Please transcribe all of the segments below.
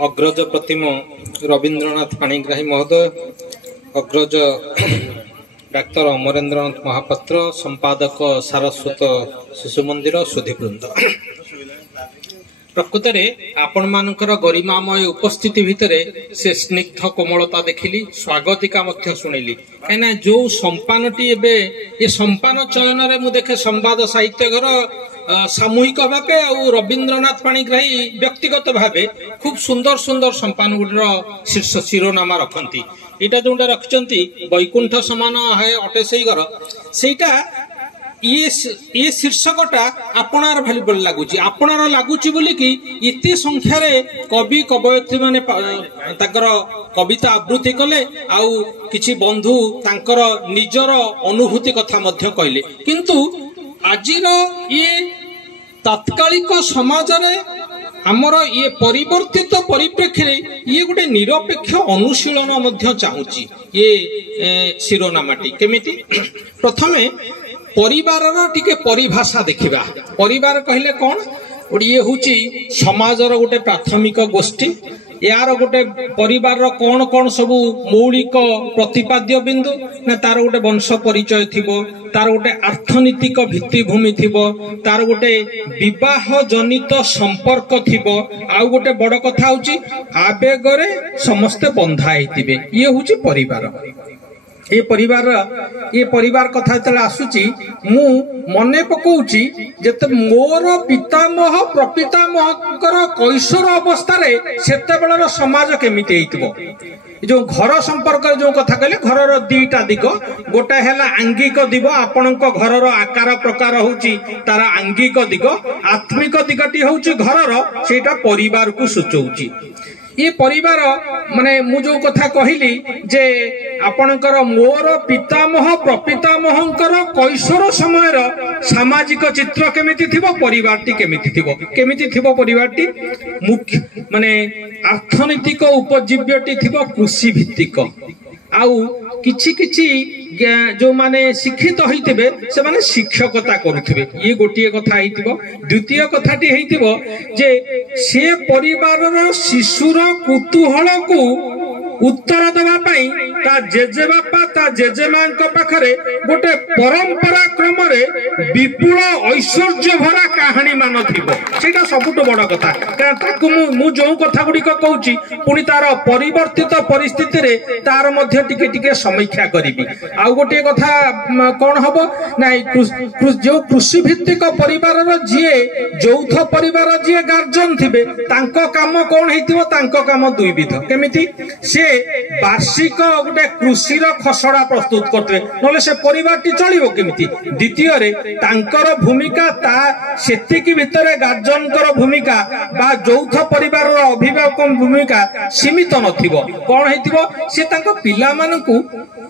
अग्रज प्रतिम रवींद्रनाथ पाणिग्राही महोदय, अग्रज डाक्तर अमरेन्द्रनाथ महापात्र, संपादक सारस्वत शिशु मंदिर सुधीवृंद। प्रकृत में आपण मानकर गरिमामय उपस्थिति भितर से स्निग्ध कोमलता देखिली, स्वागतिका मध्य शुणिली। कहीं जो संपानटी एबे ये संपान चयन रे मु देखे संवाद साहित्य घर सामूहिक भावे और रवींद्रनाथ पाणिग्राही व्यक्तिगत भावे खूब सुंदर सुंदर संपान गुडर शीर्ष शिरोनामा रखती। यहाँ जोटा रखिंट वैकुंठ समान है अटे से घर सेटा ये शीर्षकटा आपणार भैल्युबल लगुच आपणार लगुच बोली कि इतने संख्यार कवि कवयित्री माने ताकर कविता आवृत्ति कले आउ किछि बंधु तांकर निजर अनुभूति कथा मध्य कहले। किंतु आजिर ये तात्कालिक समाज रे आमर ये परिवर्तित परिप्रेक्षी ये गोटे निरपेक्ष अनुशीलन मध्य चाहूची। ये शिरोनामाटी केमिति प्रथमे परिवार टिके परिभाषा देखिबा। परिवार कहले कौन ये हुची समाजर गोटे प्राथमिक गोष्ठी। यार गोटे परिवार कौन कौन सबू मौलिक प्रतिपाद्य बिंदु ना तार गोटे वंश परिचय थिबो, तार गोटे अर्थनीतिक भित्तिभूमि थिबो, तार गोटे विवाह जनित संपर्क थिबो, आउ गोटे बड़ कथा होची आवेगरे समस्ते बंधा हेतिबे। ये होची परिवार। ये परिवार कथा जब आसूची मु मने पकाउची जते मोर पितामह प्रपितामहकर कैशोर अवस्था सेते बेलर समाज केमिति हेतिबो। जो घर संपर्क जो कथा कहले घर दीटा दिग, गोटा है आंगिक दिग, आपणक घर आकार प्रकार होची तार आंगिक दिग, आत्मिक दिगटी होची घर सेटा परिवार को सूचौची। ये परिवार माने मु जो कथा कहली जे आपणकर मोर पितामह प्रपितामहंकर कैशोर समय सामाजिक चित्र केमिति थिबो, परिवारटी केमिति थिबो, केमिति थिबो परिवारटी मुख्य माने अर्थनैतिक उपजीव्यटी थिबो कृषि भित्तिक। आउ किछि किछि जो माने शिक्षित होइतिबे से माने शिक्षकता करुथिबे। ये गोटिए कथा हेतिबो। द्वितीय कथाटी हेतिबो जे से परिवारर शिशुर कुतूहल को उत्तर देवा पाई ता जेजे बापा ता जेजे मां पाखरे गोटे परंपरा क्रम रे विपुल ऐश्वर्य भरा कहानी मान थिबो। सेटा सबुठ बड़ कथा। ताकू मु जो कथा गुडी कहूची पुनी तार परिवर्तित परिस्थिति रे तार मध्य टिके टिके समीक्षा करिबी। आउ गोटे कथा कोन हबो ना जो कृषि भित्तिक परिवार रो जिए यौथ परिवार जिए गार्जियन थिबे तांको काम कोन हेतिबो, तांको काम दुई विध। केमिति से वार्षिक गोटे कृषिर खसड़ा प्रस्तुत करते नले से परिवारटी चलिबो केमिति। द्वितीय रे तांकर भूमिका ता सेतिकी भितरे गार्जियनकर भूमिका बा यौथ परिवार अभिभावक भूमिका सीमित नथिबो। कोन हेतिबो से तांको पिला मानकू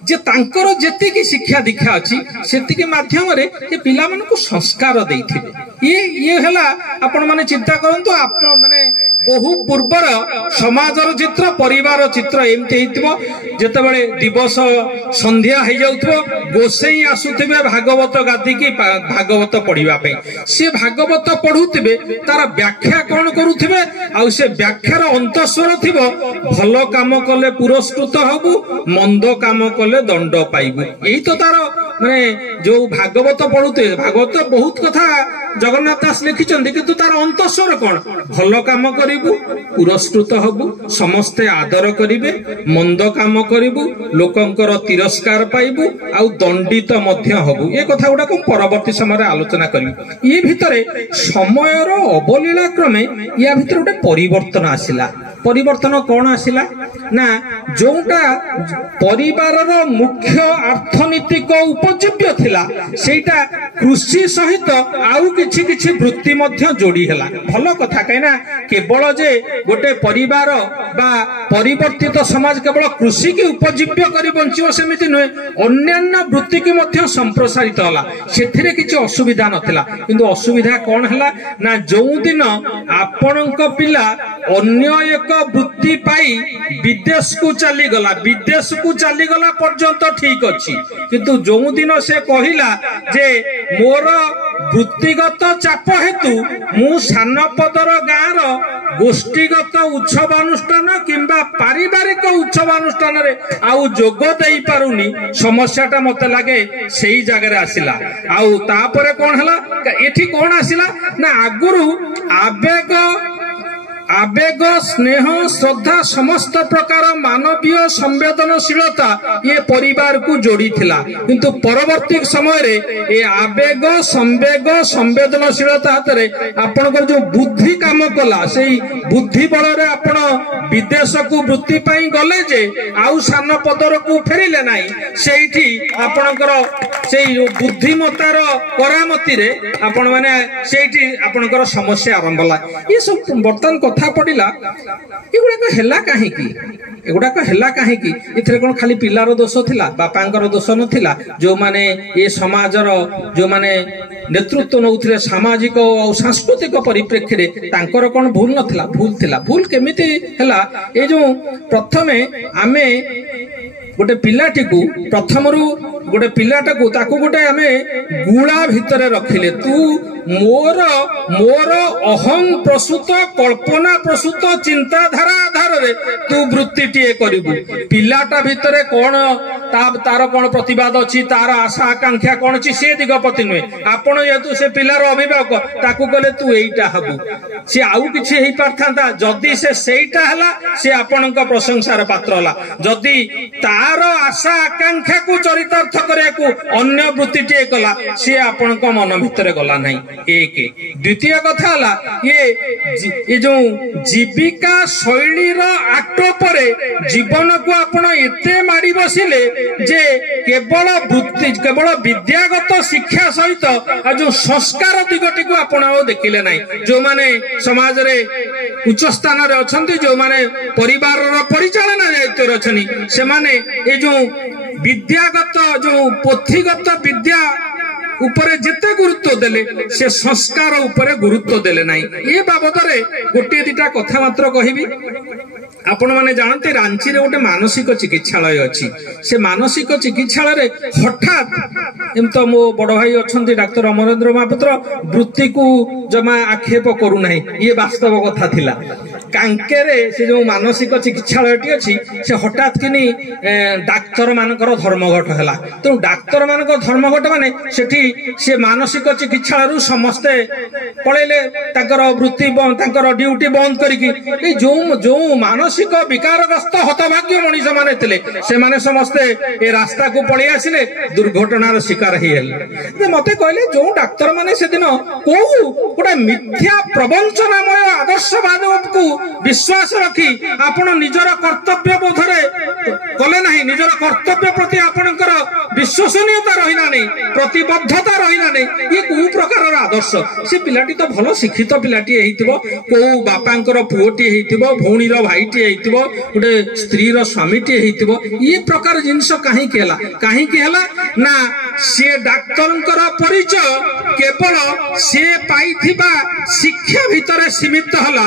जे तांकर जेतिकी शिक्षा दीक्षा अछि सेतिकी माध्यम रे ए पिला मानकू संस्कार देइथिबे। ये हला आपण माने चिंता करंतु आपण माने बहु पूर्वर समाजर चित्र परिवार चित्र एमती हेतिबो। जेतेबेले दिवस संध्या हो जाउथबो गोसेई आसुथिबे भागवत गादी की भागवत पढ़िबा पे, से भागवत पढ़ुथिबे तार व्याख्या कोन करूथिबे आ से व्याख्यार अंतस्वर थिबो भल काम कले पुरस्कृत हबु, मंद काम कले दंड पाइबु। एही तो तार माने जो भागवत पढ़ुते भागवत बहुत कथा जगन्नाथ दास लिखिचंदी, किंतु तार अंतस्वर कोन भल काम करिबु पुरस्कृत हबु, समस्ते आदर करिबे, मंद काम करिबु लोकंकर तिरस्कार पाइबु आउ दंडित मध्य हबु। ये कथा गुडा को परवर्ती समय आलोचना करिबु। ये भितरे समयर अवलीला क्रमे या भितर गोटे परिवर्तन आसिला। परिवर्तन कौन आसिला ना जोटा परिवारर मुख्य अर्थनीतिक उपजीव्य थिला सेटा कृषि सहित आउ किछि किछि वृत्ति मध्य जोड़ी हला। भल कथा कहना केवल जे गोटे परिवार बा परिवर्तित समाज केवल कृषि की उपजीव्य करी बंचिबो सेमिति नुहे, अन्यान्य वृत्ति की मध्य संप्रसारित हला। सेथिरे किछि असुविधा नथिला, किंतु असुविधा कौन हला ना जो दिन आपणक पिला अन्य एक वृत्ति पाई विदेश को चली गला, विदेश को चली गला पर्यंत ठीक अच्छी, किंतु जो दिन से कहिला जे मोर ବୃତ୍ତିଗତ ଚାପ ହେତୁ ମୁଁ ସାନପଦର ଗାଁର ଗୋଷ୍ଠୀଗତ ଉତ୍ସବାନୁଷ୍ଠାନ କିମ୍ବା ପାରିବାରିକ ଉତ୍ସବାନୁଷ୍ଠାନରେ ଆଉ ଯୋଗ ଦେଇପାରୁନି। ସମସ୍ୟାଟା ମତେ ଲାଗେ ସେଇ ଜାଗାରେ ଆସିଲା। ଆଉ ତାପରେ କଣ ହେଲା, ଏଠି କଣ ଆସିଲା ନା ଆଗରୁ ଆବେଗ ସ୍ନେହ ଶ୍ରଦ୍ଧା ସମସ୍ତ ପ୍ରକାର ମାନବୀୟ ସମ୍ବେଦନଶୀଳତା ଏ ପରିବାରକୁ ଯୋଡ଼ିଥିଲା। କିନ୍ତୁ ପରବର୍ତ୍ତୀ ସମୟରେ ଏ ଆବେଗ ସମ୍ବେଗ ସମ୍ବେଦନଶୀଳତା ହାତରେ ଆପଣଙ୍କର ଯୋଉ ବୁଦ୍ଧି କାମ କଲା, ସେଇ ବୁଦ୍ଧି ବଳରେ ଆପଣ ବିଦେଶକୁ ବୃତ୍ତି ପାଇଁ ଗଲେ ଯେ ଆଉ ସାନ ପଦରକୁ ଫେରିଲେ ନାହିଁ। ସେଇଠି ଆପଣଙ୍କର ସେଇ ବୁଦ୍ଧିମତାର କରାମତିରେ ଆପଣ ମାନେ ସେଇଠି ଆପଣଙ୍କର ସମସ୍ୟା ଆରମ୍ଭ ହେଲା। ଏ ସବୁ ବର୍ତ୍ତମାନ କଥା ପଡିଲା, ଏଗୁଡାକ ହେଲା କାହିଁକି? ଏଥିରେ କଣ ଖାଲି ପିଲାର ଦୋଷ ଥିଲା, ବାପାଙ୍କର ଦୋଷ ନଥିଲା? ଯୋଉମାନେ ଏ ସମାଜର ଯୋଉମାନେ ନେତୃତ୍ୱ ନଉଥିଲେ ସାମାଜିକ ଆଉ ସାଂସ୍କୃତିକ ପରିପ୍ରେକ୍ଷୀରେ, ତାଙ୍କର କଣ ଭୁଲ ନଥିଲା? ଭୁଲ ଥିଲା। ଭୁଲ କେମିତି ହେଲା? ଏ ଯୋଉ ପ୍ରଥମେ ଆମେ ଗୋଟେ ପିଲାଟିକୁ ତାକୁ ଗୋଟେ ଆମେ ଗୁଳା ଭିତରେ ରଖିଲେ, ତୁ ମୋର ଅହଂ ପ୍ରସୂତ କଳ୍ପନା ପ୍ରସୂତ ଚିନ୍ତାଧାରା ଆଧାରରେ ତୁ ବୃତ୍ତିଟିଏ କରିବୁ। ପିଲାଟା ଭିତରେ କଣ ତାର କଣ ପ୍ରତିବାଦ ଅଛି, ତାର ଆଶା ଆକାଂକ୍ଷା କଣ ଅଛି, ସେ ଦିଗ ପ୍ରତି ନୁହେଁ। ଆପଣ ଯେହେତୁ ସେ ପିଲାର ଅଭିଭାବକ, ତାକୁ କହିଲେ ତୁ ଏଇଟା ହବୁ, ସେ ଆଉ କିଛି ହେଇପାରିଥାନ୍ତା। ଯଦି ସେ ସେଇଟା ହେଲା, ସେ ଆପଣଙ୍କ ପ୍ରଶଂସାର ପାତ୍ର ହେଲା। ଯଦି ତାର ଆଶା ଆକାଂକ୍ଷାକୁ ଚରିତାର୍ଥ କରିବାକୁ ଅନ୍ୟ ବୃତ୍ତିଟିଏ କଲା, ସିଏ ଆପଣଙ୍କ ମନ ଭିତରେ ଗଲା ନାହିଁ। ଏକ ଦ୍ୱିତୀୟ କଥା ହେଲା, ଏ ଯୋଉ ଜୀବିକା ଶୈଳୀର ଆଟୋପରେ ଜୀବନକୁ ଆପଣ ଏତେ ମାଡି ବସିଲେ ଯେ କେବଳ ବିଦ୍ୟାଗତ ଶିକ୍ଷା ସହିତ ଆଉ ଯୋଉ ସଂସ୍କାର ଦିଗଟିକୁ ଆପଣ ଆଉ ଦେଖିଲେ ନାହିଁ। ଯୋଉମାନେ ସମାଜରେ ଉଚ୍ଚ ସ୍ଥାନରେ ଅଛନ୍ତି, ଯୋଉମାନେ ପରିବାରର ପରିଚାଳନା ଦାୟିତ୍ୱରେ ଅଛନ୍ତି, ସେମାନେ ଏ ଯୋଉ ବିଦ୍ୟାଗତ ଯୋଉ ପୋଥିଗତ ବିଦ୍ୟା ଉପରେ ଯେତେ ଗୁରୁତ୍ୱ ଦେଲେ, ସେ ସଂସ୍କାର ଉପରେ ଗୁରୁତ୍ୱ ଦେଲେ ନାହିଁ। ଏ ବାବଦରେ ଗୋଟିଏ ଦିଟା କଥା ମାତ୍ର କହିବି। ଆପଣ ମାନେ ଜାଣନ୍ତି, ରାଞ୍ଚିରେ ଗୋଟେ ମାନସିକ ଚିକିତ୍ସାଳୟ ଅଛି। ସେ ମାନସିକ ଚିକିତ୍ସାଳୟରେ ହଠାତ୍ ଏମିତି ତ ମୋ ବଡ ଭାଇ ଅଛନ୍ତି ଡାକ୍ତର ଅମରେନ୍ଦ୍ର ମହାପାତ୍ର, ବୃତ୍ତିକୁ ଜମା ଆକ୍ଷେପ କରୁନାହିଁ, ଇଏ ବାସ୍ତବ କଥା ଥିଲା। କାଙ୍କେରେ ସେ ଯୋଉ ମାନସିକ ଚିକିତ୍ସାଳୟଟି ଅଛି, ସେ ହଠାତ୍ କିନି ଡାକ୍ତର ମାନଙ୍କର ଧର୍ମଘଟ ହେଲା। ତେଣୁ ଡାକ୍ତର ମାନଙ୍କର ଧର୍ମଘଟ ମାନେ ସେଠି ସେ ମାନସିକ ଚିକିତ୍ସାଳୟରୁ ସମସ୍ତେ ପଳେଇଲେ, ତାଙ୍କର ବୃତ୍ତି ତାଙ୍କର ଡ୍ୟୁଟି ବନ୍ଦ କରିକି। ଏଇ ଯୋଉ ମାନସିକ ବିକାରଗ୍ରସ୍ତ ହତଭାଗ୍ୟ ମଣିଷ ମାନେ ଥିଲେ, ସେମାନେ ସମସ୍ତେ ଏ ରାସ୍ତାକୁ ପଳେଇ ଆସିଲେ, ଦୁର୍ଘଟଣାର ଶିକାର ହେଇଗଲେ। ମତେ କହିଲେ, ଯୋଉ ଡାକ୍ତର ମାନେ ସେଦିନ କୋଉ ଗୋଟେ ମିଥ୍ୟା ପ୍ରବଞ୍ଚନାମୟ ଆଦର୍ଶବାଦକୁ ବିଶ୍ୱାସ ରଖି ଆପଣ ନିଜର କର୍ତ୍ତବ୍ୟ ବୋଧରେ କଲେ ନାହିଁ, ନିଜର କର୍ତ୍ତବ୍ୟ ପ୍ରତି ଆପଣଙ୍କର ବିଶ୍ୱସନୀୟତା ରହିଲାନି, ପ୍ରତିବଦ୍ଧତା ରହିଲାନି, ଇଏ କୋଉ ପ୍ରକାରର ଆଦର୍ଶ? ସେ ପିଲାଟି ତ ଭଲ ଶିକ୍ଷିତ ପିଲାଟିଏ ହେଇଥିବ, କୋଉ ବାପାଙ୍କର ପୁଅଟିଏ ହେଇଥିବ, ଭଉଣୀର ଭାଇଟିଏ ହେଇଥିବ, ଗୋଟେ ସ୍ତ୍ରୀର ସ୍ୱାମୀଟିଏ ହେଇଥିବ। ଇଏ ପ୍ରକାର ଜିନିଷ କାହିଁକି ହେଲା ନା ସିଏ ଡାକ୍ତରଙ୍କର ପରିଚୟ କେବଳ ସିଏ ପାଇଥିବା ଶିକ୍ଷା ଭିତରେ ସୀମିତ ହେଲା।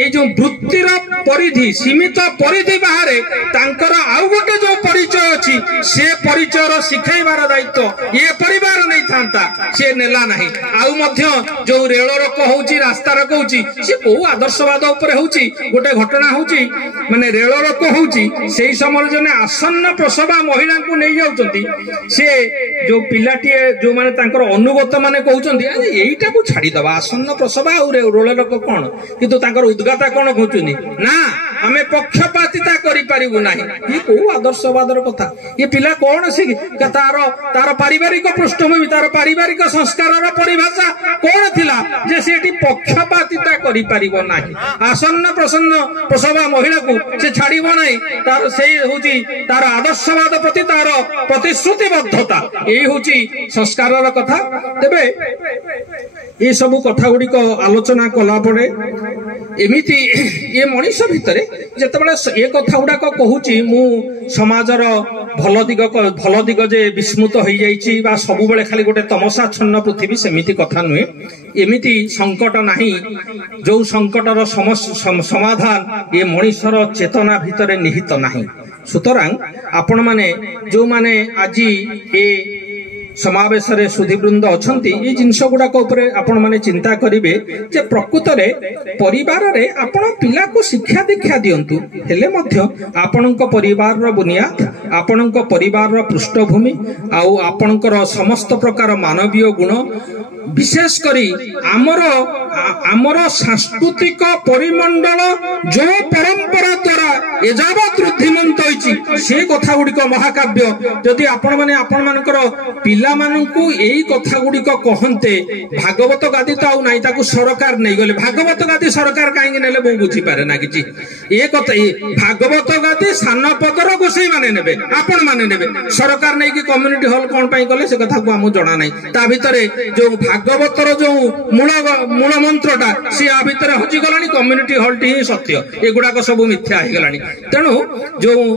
ଏ ଯୋଉ ବୃତ୍ତିର ପରିଧି, ସୀମିତ ପରିଧି ବାହାରେ ତାଙ୍କର ଆଉ ଗୋଟେ ଯୋଉ ପରିଚୟ ଅଛି, ସେ ପରିଚୟର ଶିଖାଇବାର ଦାୟିତ୍ୱ ଏ ପରିବାର ନେଇଥାନ୍ତା, ସେ ନେଲା ନାହିଁ। ଆଉ ମଧ୍ୟ ଯୋଉ ରେଳ ରୋକ ହଉଛି, ରାସ୍ତା ରୋକ ହଉଛି, ସେ କୋଉ ଆଦର୍ଶବାଦ ଉପରେ ହଉଛି? ଗୋଟେ ଘଟଣା ହଉଛି, ମାନେ ରେଳ ରୋକ ହଉଛି, ସେଇ ସମୟରେ ଜଣେ ଆସନ୍ନ ପ୍ରସବା ମହିଳାଙ୍କୁ ନେଇଯାଉଛନ୍ତି। ସେ ଯୋଉ ପିଲାଟିଏ, ଯୋଉମାନେ ତାଙ୍କର ଅନୁଗତ ମାନେ କହୁଛନ୍ତି, ଏଇଟାକୁ ଛାଡିଦବା, ଆସନ୍ନ ପ୍ରସବା ଆଉ ରେଳ ରୋକ କଣ? କିନ୍ତୁ ତାଙ୍କର ଉଦ୍ଗାତା କଣ କହୁଛନ୍ତି ନା ଆମେ ପକ୍ଷପାତିତା କରିପାରିବୁ ନାହିଁ। ଇଏ କୋଉ ଆଦର୍ଶବାଦର କଥା? ଏ ପିଲା କଣ ଶିଖି, ତାର ପାରିବାରିକ ପୃଷ୍ଠଭୂମି, ତାର ପାରିବାରିକ ସଂସ୍କାରର ପରିଭାଷା କଣ ଥିଲା ଯେ ସେଠି ପକ୍ଷପାତିତା କରିପାରିବ ନାହିଁ? ଆସନ୍ନ ପ୍ରସବା ମହିଳାକୁ ସେ ଛାଡିବ ନାହିଁ, ତାର ସେଇ ହଉଛି ତାର ଆଦର୍ଶବାଦ ପ୍ରତି ତାର ପ୍ରତିଶ୍ରୁତିବଦ୍ଧତା, ଏଇ ହଉଛି ସଂସ୍କାରର କଥା। ତେବେ ଏ ସବୁ କଥା ଗୁଡିକ ଆଲୋଚନା କଲା ପରେ ଏମିତି ଏ ମଣିଷ ଭିତରେ ଯେତେବେଳେ ଏ କଥା ଗୁଡାକ କହୁଛି, ମୁଁ ସମାଜର ଭଲ ଦିଗ ଯେ ବିସ୍ମୃତ ହେଇଯାଇଛି ବା ସବୁବେଳେ ଖାଲି ଗୋଟେ ତମସାଚ୍ଛନ୍ନ ପୃଥିବୀ, ସେମିତି କଥା ନୁହେଁ। ଏମିତି ସଙ୍କଟ ନାହିଁ ଯୋଉ ସଙ୍କଟର ସମାଧାନ ଏ ମଣିଷର ଚେତନା ଭିତରେ ନିହିତ ନାହିଁ। ସୁତରାଂ ଆପଣମାନେ ଯୋଉମାନେ ଆଜି ଏ समावेश रे सुधीवृंद अछंती ये जिनस गुड़ाक आपण माने चिंता करिवे जे प्रकृत रे परिवार रे आपण पिला को शिक्षा दीक्षा दियंतु हेले मध्य आपणक परिवार रो बुनियाद आपणक परिवार रो पृष्ठभूमि आउ आपणकर समस्त प्रकार मानवीय गुण विशेष करी आमर सांस्कृतिक परिमंडल जो परंपरा द्वारा एजावत वृद्धिमंत होइछि से कथा गुड़िक महाकाव्य जदि आपण माने आपण मानकर पिला मानकु एई कथा गुड़िक कहंते भागवत गादी तो आउ नाही ताकु सरकार नै गले भागवत गादी सरकार काहे नेले बो बुझी पारे ना किछि ए कथा भागवत गादी सान पदर गोसई माने नेबे आपण माने नेबे सरकार नै कि कम्युनिटी हॉल कोन पई गले से कथा को हमु जणा नै ता भितरे जो भागवतर जो मूल मंत्रटा सी आ भितर हजि गलानी कम्युनिटी हॉल टी ही सत्य एगुडा को सब मिथ्या हो गलानी तेणु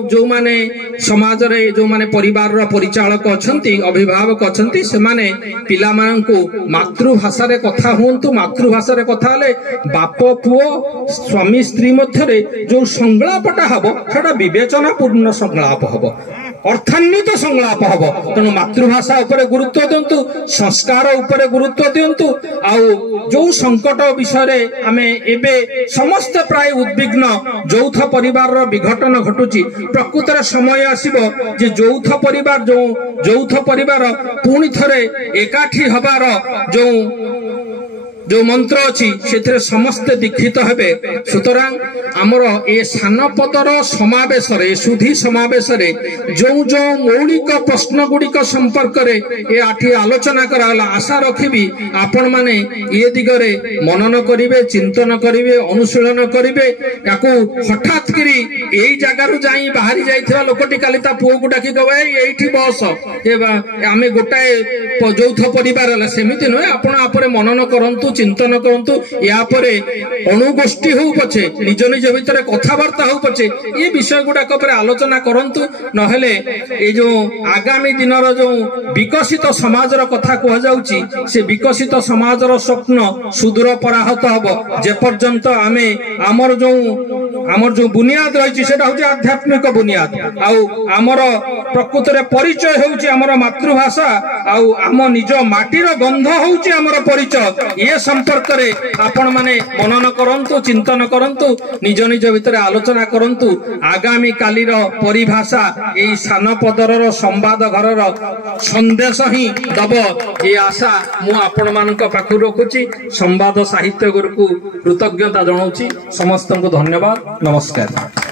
जो माने समाज रे जो माने परिवार रो परिचालक अछंती अभिभावक अछंती से माने पिला मानकु मातृभाषा रे कथा होंतु मातृभाषा रे कथा ले बाप पुओ स्वामी स्त्री मध्य रे जो संगलापटा हबो सेटा विवेचना पूर्ण संगलाप हबो अर्थान्वित संगलाप हबो तेणु मातृभाषा उपरे गुरुत्व दियंतु संस्कार उपरे गुरुत्व दियंतु आउ जो संकट विषय रे आमे एबे समस्त प्राय उद्विग्न यौथ परिवार रो विघटन घटुची प्रकृत रे समय आसीबो जे यौथ परिवार पुणी थरे एकाठी हबार जो मंत्र अच्छी से समस्त दीक्षित हेबे सुतरां आमर ए सान पदर समावेश रे सुधी समावेश रे जो मौलिक प्रश्न गुड़िक संपर्क रे ए आठी आलोचना कराला आशा रखिबी आपण माने ये दिगरे मनन करिवे चिंतन करिवे अनुशीलन करिवे याकू हठात करी एई जगह रु जाई बाहरी जाइथिबा लोकटी काली ता पुओ को डाकी कहबे एइठी बस आमे गोटाए यौथ परिवार सेमिति नय आपण आपरे मनन करंतु चिंतन करंतु या परे अणुगोष्ठी हो पछे निज निज भितर कथावार्ता हो पछे ये विषय गुडा पर आलोचना करंतु नहेले ए जो आगामी दिन जो विकसित समाज रो कथा कह जाउची से विकसित समाज रो स्वप्न सुदूर पराहत हबो जे पर्यंत आमे हमर जो बुनियाद रही सेटा होची आध्यात्मिक बुनियाद आउ हमर प्रकृत रे परिचय होची हमर मातृभाषा आउ हम निज माटीर गंध होची हमर परिचय ये संपर्क रे आपण माने मनन करंतु चिंतन करंतु निज निज भितर आलोचना करंतु आगामी काली रो परिभाषा एई सान पदर रो संवाद घर रो संदेश ही दब ये आशा मु आपण मानक पाखु रखुची संवाद साहित्य गुरु को कृतज्ञता जणाउची समस्त को धन्यवाद नमस्कार।